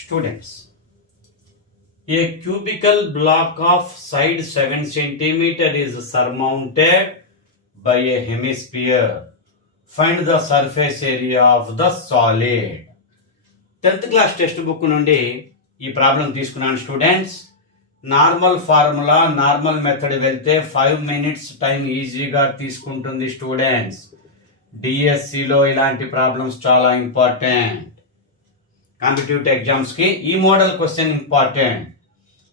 Students, a cubical block of side 7 centimeter is surmounted by a hemisphere. Find the surface area of the solid. 10th class text book నుండి ఈ problem తీసుకున్నాను students. Normal formula normal method వెళ్తే 5 minutes time ఈజీగా తీసుకుంటుంది students. డిఎస్సిలో ఇలాంటి problems చాలా important. Competitive exams కి ఈ model question important.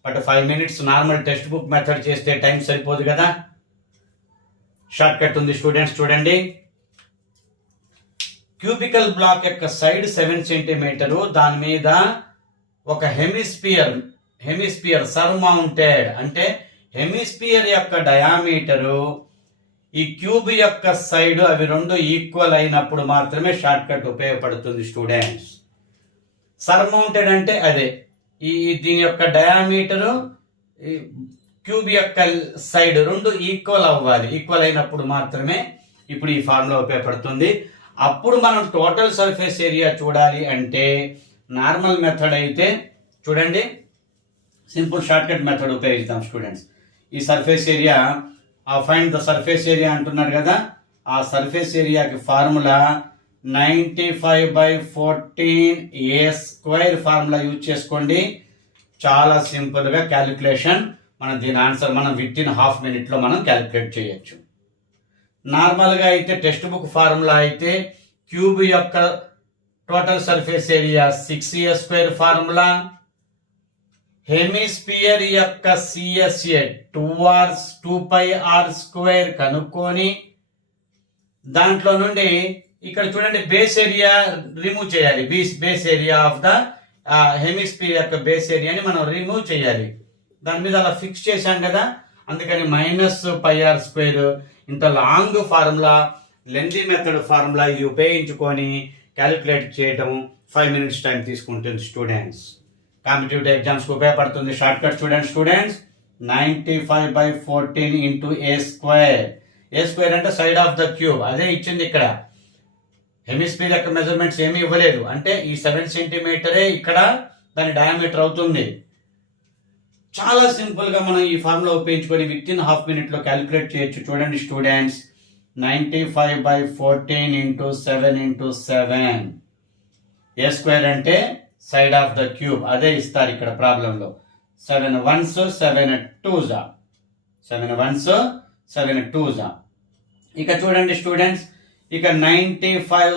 But 5 minutes normal text book method చేస్తే టైం సరిపోదు కదా. షార్ట్ కట్ ఉంది స్టూడెంట్స్, చూడండి. క్యూబికల్ బ్లాక్ యొక్క సైడ్ 7 సెంటీమీటరు, దాని మీద ఒక హెమిస్పియర్ సర్మౌంటెడ్ అంటే హెమిస్పియర్ యొక్క డయామీటరు ఈ క్యూబ్ యొక్క సైడ్ అవి రెండు ఈక్వల్ అయినప్పుడు మాత్రమే షార్ట్ కట్ ఉపయోగపడుతుంది స్టూడెంట్స్. సర్మౌంటెడ్ అంటే అదే దీని యొక్క డయామీటరు క్యూబ్ యొక్క సైడ్ రెండు ఈక్వల్ అవ్వాలి. ఈక్వల్ అయినప్పుడు మాత్రమే ఇప్పుడు ఈ ఫార్ములా ఉపయోగపడుతుంది. అప్పుడు మనం టోటల్ సర్ఫేస్ ఏరియా చూడాలి అంటే నార్మల్ మెథడ్ అయితే చూడండి, సింపుల్ షార్ట్ కట్ మెథడ్ ఉపయోగిస్తాం స్టూడెంట్స్. ఈ surface area find the surface area అంటున్నారు కదా, ఆ సర్ఫేస్ ఏరియాకి ఫార్ములా 95/14 ఫార్ములా యూజ్ చేసుకోండి. చాలా సింపుల్ గా క్యాలిక్యులేషన్. దీని ఆన్సర్ మనం విత్ ఇన్ హాఫ్ మినిట్ లో మనం క్యాలిక్యులేట్ చేయొచ్చు. నార్మల్ గా అయితే టెక్స్ట్ బుక్ ఫార్ములా అయితే క్యూబ్ యొక్క total surface area 6a² formula, hemisphere యొక్క CSA 2πr² కనుక్కొని దాంట్లో నుండి ఇక్కడ చూడండి బేస్ ఏరియా రిమూవ్ చేయాలి. Base area of the hemisphere యొక్క బేస్ ఏరియాని మనం రిమూవ్ చేయాలి. దాని మీద అలా ఫిక్స్ చేశాం కదా, అందుకని -πr². ఇంత long formula, lengthy method formula ఇది ఉపయోగించుకొని క్యాలిక్యులేట్ చేయడం 5 మినిట్స్ టైం తీసుకుంటుంది స్టూడెంట్స్. కాంపిటేటివ్ ఎగ్జామ్స్కి ఉపయోగపడుతుంది. షార్ట్ కట్ స్టూడెంట్స్ 95/14 × a² అంటే సైడ్ ఆఫ్ ద క్యూబ్, అదే ఇచ్చింది ఇక్కడ. హెమిస్పియర్ యొక్క మెజర్మెంట్స్ ఏమీ ఇవ్వలేదు అంటే ఈ 7 సెంటీమీటరే ఇక్కడ దాని డయామీటర్ అవుతుంది. చాలా సింపుల్ గా మనం ఈ ఫార్ములా ఉపయోగించుకొని విత్ ఇన్ హాఫ్ మినిట్ లో క్యాలిక్యులేట్ చేయొచ్చు. చూడండి స్టూడెంట్స్, 95/14 × 7 × 7 a² అంటే సైడ్ ఆఫ్ ద క్యూబ్, అదే ఇస్తారు ఇక్కడ ప్రాబ్లంలో. 7 1s 7 2s 7 1s 7 2s. ఇక చూడండి స్టూడెంట్స్, ఇక 95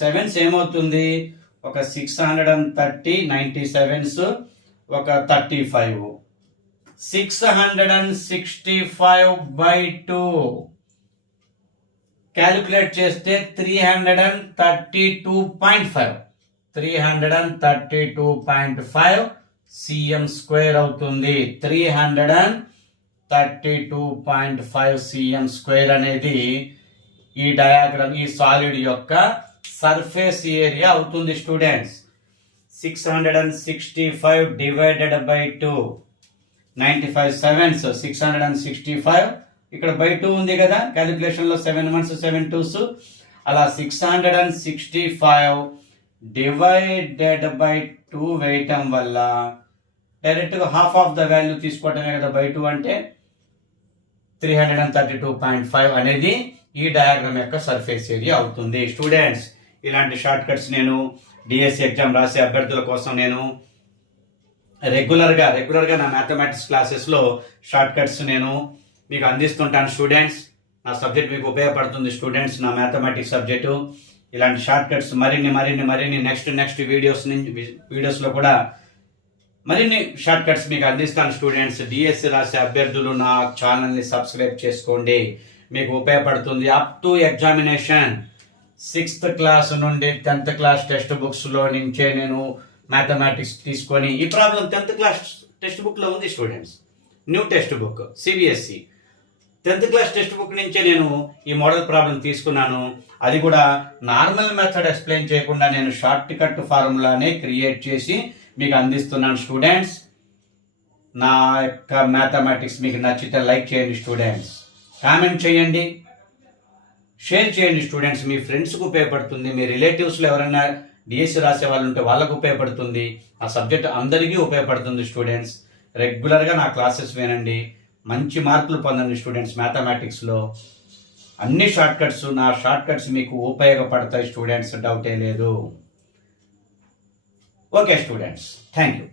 7s ఏమవుతుంది, ఒక 630, 97s ఒక 35, 665/2 క్యాలిక్యులేట్ చేస్తే 332.5 cm² అవుతుంది. 332.5 cm² అనేది ఈ డయాగ్రామ్ ఈ సాలిడ్ యొక్క సర్ఫేస్ ఏరియా అవుతుంది స్టూడెంట్స్. 665 డివైడెడ్ బై 2, 95 7s 665, ఇక్కడ బై 2 ఉంది కదా క్యాలిక్యులేషన్ లో, 7 1s 7 2s, అలా 665 డివైడెడ్ బై 2 వేయటం వల్ల డైరెక్ట్ గా హాఫ్ ఆఫ్ ద వాల్యూ తీసుకోవటమే కదా బై 2 అంటే 332.5 అనేది ఈ డయాగ్రామ్ యొక్క సర్ఫేస్ ఏరియా అవుతుంది స్టూడెంట్స్. ఇలాంటి షార్ట్ కట్స్ నేను డిఎస్సి ఎగ్జామ్ రాసే అభ్యర్థుల కోసం నేను రెగ్యులర్ గా నా మ్యాథమెటిక్స్ క్లాసెస్ లో షార్ట్ కట్స్ నేను మీకు అందిస్తుంటాను స్టూడెంట్స్. నా సబ్జెక్ట్ మీకు ఉపయోగపడుతుంది స్టూడెంట్స్, నా మ్యాథమెటిక్స్ సబ్జెక్టు. ఇలాంటి షార్ట్ కట్స్ మరిన్ని నెక్స్ట్ వీడియోస్ లో కూడా మరిన్ని షార్ట్ కట్స్ మీకు అందిస్తాను స్టూడెంట్స్. డిఎస్సి రాసే అభ్యర్థులు నా ఛానల్ ని సబ్స్క్రైబ్ చేసుకోండి, మీకు ఉపయోగపడుతుంది. Up to examination 6th class నుండి 10th క్లాస్ టెక్స్ట్ బుక్స్ లో నుంచే నేను మ్యాథమెటిక్స్ తీసుకొని ఈ problem 10th class text book లో ఉంది students. New text book CBSE 10th class text book నుంచే నేను ఈ మోడల్ ప్రాబ్లం తీసుకున్నాను. అది కూడా నార్మల్ మెథడ్ ఎక్స్ప్లెయిన్ చేయకుండా నేను షార్ట్ కట్ ఫార్ములానే క్రియేట్ చేసి మీకు అందిస్తున్నాను స్టూడెంట్స్. నా యొక్క మ్యాథమెటిక్స్ మీకు నచ్చితే లైక్ చేయండి స్టూడెంట్స్, కామెంట్ చేయండి, షేర్ చేయండి స్టూడెంట్స్. మీ ఫ్రెండ్స్కి ఉపయోగపడుతుంది. మీ రిలేటివ్స్లో ఎవరైనా డిఎస్సి రాసే వాళ్ళు ఉంటే వాళ్ళకు ఉపయోగపడుతుంది, ఆ సబ్జెక్ట్ అందరికీ ఉపయోగపడుతుంది. స్టూడెంట్స్ రెగ్యులర్గా నా క్లాసెస్ వినండి, మంచి మార్కులు పొందండి స్టూడెంట్స్. మ్యాథమెటిక్స్లో అన్ని నా షార్ట్ కట్స్ మీకు ఉపయోగపడతాయి స్టూడెంట్స్, డౌటే లేదు. Okay students, thank you.